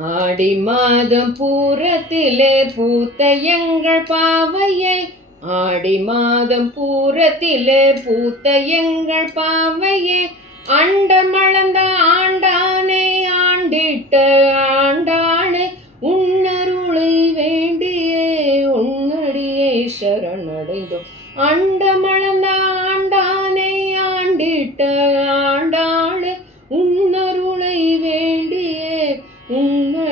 ஆடி மாதம் பூரத்திலே பூத்த எங்கள் பாவையை. ஆடி மாதம் பூரத்திலே பூத்த எங்கள் பாவையே அண்டமளந்த ஆண்டானே ஆண்டிட்ட ஆண்டானே உன்னருளை வேண்டியே உன்னடியே சரணடைந்தோம். அண்டமளந்த ஆண்டானே ஆண்டிட்ட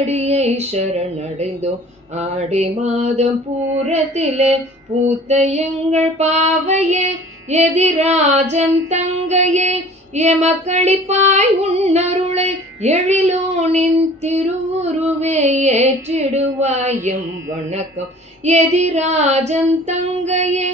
உன்னடியை சரணடைந்தோம் ஆடி மாதம் பூரத்திலே பூத்த எங்கள் பாவையே எதிராஜன் தங்கையே எமக்களிப்பாய் உன்னருளை எழிலோனின் திருவுருவே ஏற்றிடுவாயும் வணக்கம். எதிராஜன் தங்கையே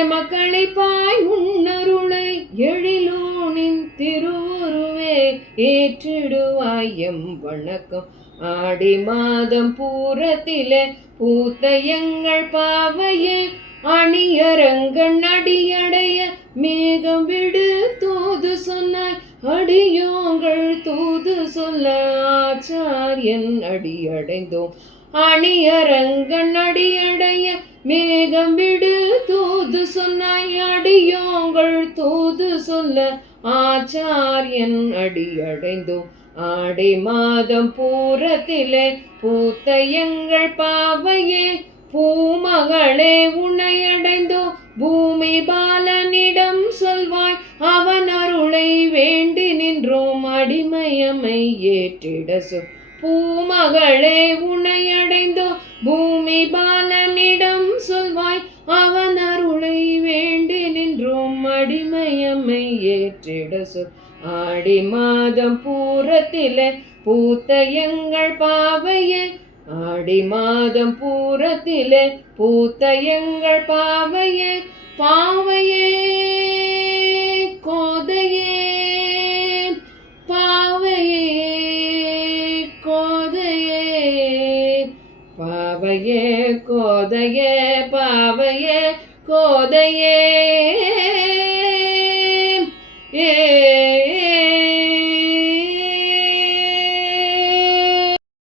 எமக்களிப்பாய் உன்னருளை எழிலோனின் திருவுரு திருவுருவே ஏற்றிடுவாயம் வணக்கம். ஆடி மாதம் பூரத்திலே பூத்த எங்கள் பாவைய அணியரங்கன் அடியடைய மேகம் விடு தூது சொன்னாய் அடியோங்கள் தூது சொல்ல ஆச்சாரியன் அடியடைந்தோம். அணியரங்கன் அடியடைய மேகம் விடு தூது சொன்னாய் அடியோங்கள் தூது சொல்ல ஆச்சாரியன் அடியடைந்தோம் ஆடை மாதம் பூரத்திலே பூத்த எங்கள் பாவையே பூமகளே உன்னையடைந்தோ பூமி பாலனிடம் சொல்வாய் அவன் அருளை வேண்டி நின்றோம் அடிமையமை ஏற்றிட சொல். பூமகளே உனையடைந்தோ பூமி பால அடிமையம்மை ஏற்றிட சொல். ஆடி மாதம் பூரத்திலே பூத்த எங்கள் பாவையே. ஆடி மாதம் பூரத்திலே பூத்த எங்கள் பாவையே. பாவையே கோதையே பாவையே கோதையே. பாவையே கோதையே பாவையே கோதையே.